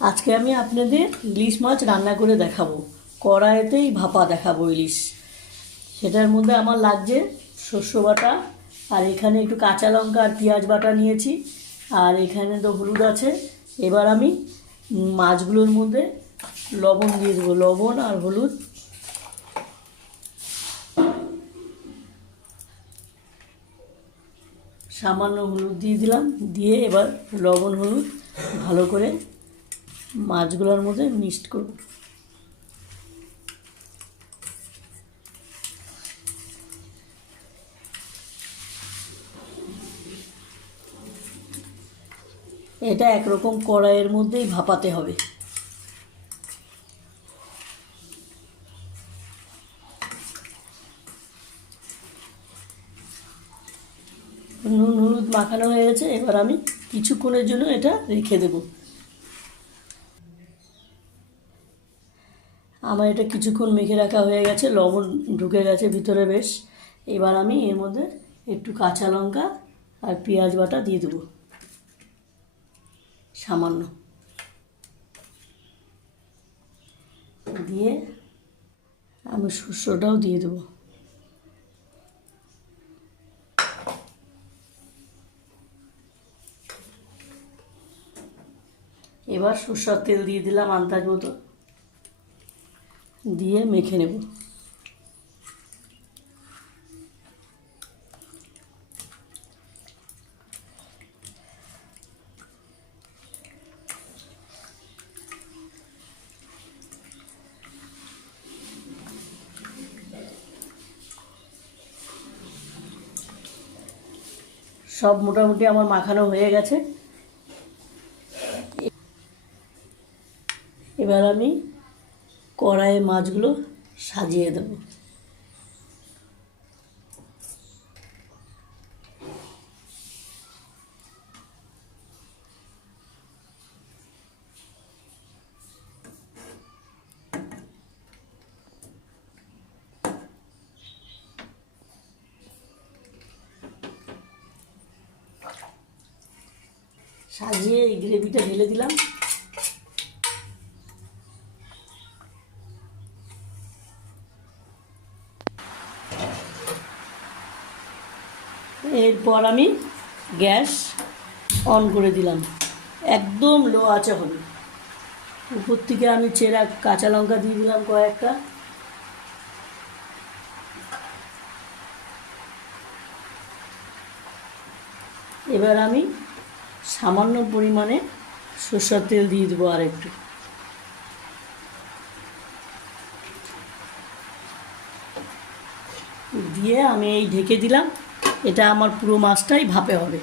আজকে আমি আপনাদের ইলিশ মাছ রান্না করে দেখাবো। কড়াইতেই ভাপা দেখাবো ইলিশ। সেটার মধ্যে আমার লাগছে শস্য বাটা, আর এখানে একটু কাঁচা লঙ্কা আর পেঁয়াজ বাটা নিয়েছি, আর এখানে তো হলুদ আছে। এবার আমি মাছগুলোর মধ্যে লবণ দিয়ে দেবো, লবণ আর হলুদ। সামান্য হলুদ দিয়ে দিলাম, দিয়ে এবার লবণ হলুদ ভালো করে মাছগুলোর মধ্যে মিক্সড করব। এটা একরকম কড়াইয়ের মধ্যেই ভাপাতে হবে। নুন, হলুদ মাখানো হয়ে গেছে, এবার আমি কিছুক্ষণের জন্য এটা রেখে দেব। আমার এটা কিছুক্ষণ মেখে রাখা হয়ে গেছে, লবণ ঢুকে গেছে ভিতরে বেশ। এবার আমি এর মধ্যে একটু কাঁচা লঙ্কা আর পেঁয়াজ বাটা দিয়ে দেবো। সামান্য। দিয়ে আমি শস্যটাও দিয়ে দেবো। এবার সর্ষার তেল দিয়ে দিলাম আন্দাজ মতো। দিয়ে মেখে নেব। সব মোটামুটি আমার মাখানো হয়ে গেছে। এবার আমি কড়াইয়ে মাছগুলো সাজিয়ে দেব। সাজিয়ে এই গ্রেভিটা ঢেলে দিলাম। এরপর আমি গ্যাস অন করে দিলাম। একদম লো আছে হবে। উপর থেকে আমি চেরা কাঁচা লঙ্কা দিয়ে দিলাম কয়েকটা। এবার আমি সামান্য পরিমাণে সর্ষের তেল দিয়ে দেবো আর একটু দিয়ে আমি এই ঢেকে দিলাম। এটা আমার পুরো মাছটাই ভাপে হবে।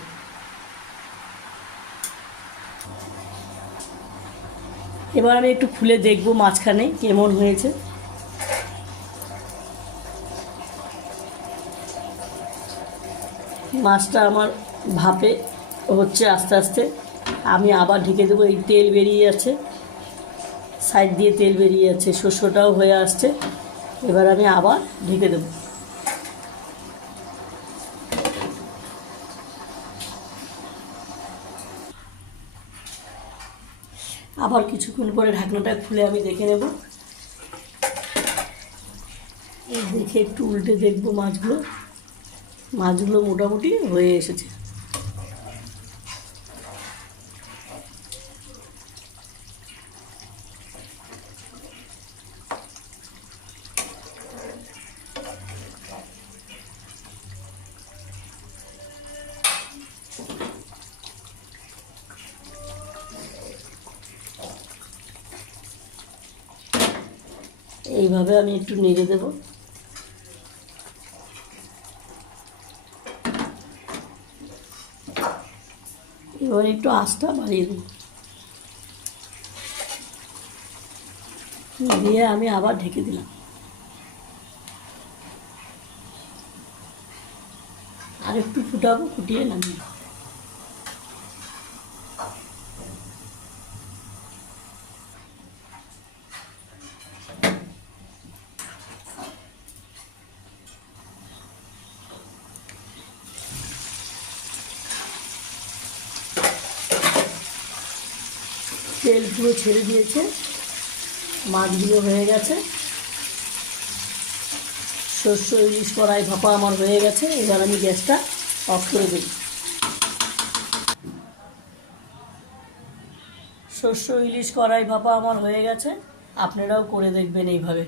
এবার আমি একটু খুলে দেখব মাঝখানে কেমন হয়েছে। মাছটা আমার ভাপে হচ্ছে আস্তে আস্তে। আমি আবার ঢেকে দেবো, এই তেল বেরিয়ে যাচ্ছে। সাইড দিয়ে তেল বেরিয়ে যাচ্ছে, শস্যটাও হয়ে আসছে। এবার আমি আবার ঢেকে দেবো। আবার কিছুক্ষণ পরে ঢাকনাটা খুলে আমি দেখে নেব। দেখে একটু উল্টে দেখব মাছগুলো। মাছগুলো মোটামুটি হয়ে এসেছে। এইভাবে আমি একটু নেড়ে দেবো। এবার একটু আঁচটা বাড়িয়ে দেবো। দিয়ে আমি আবার ঢেকে দিলাম। আর একটু ফুটাবো, ফুটিয়ে নামিয়ে তেল পুরো ছেড়ে দিয়েছে। মাছগুলো হয়ে গেছে। শস্য, ইলিশ কড়াই, ভাপা আমার হয়ে গেছে। এবার আমি গ্যাসটা অফ করে দেব। শস্য, ইলিশ কড়াই, ভাপা আমার হয়ে গেছে। আপনারাও করে দেখবেন এইভাবে।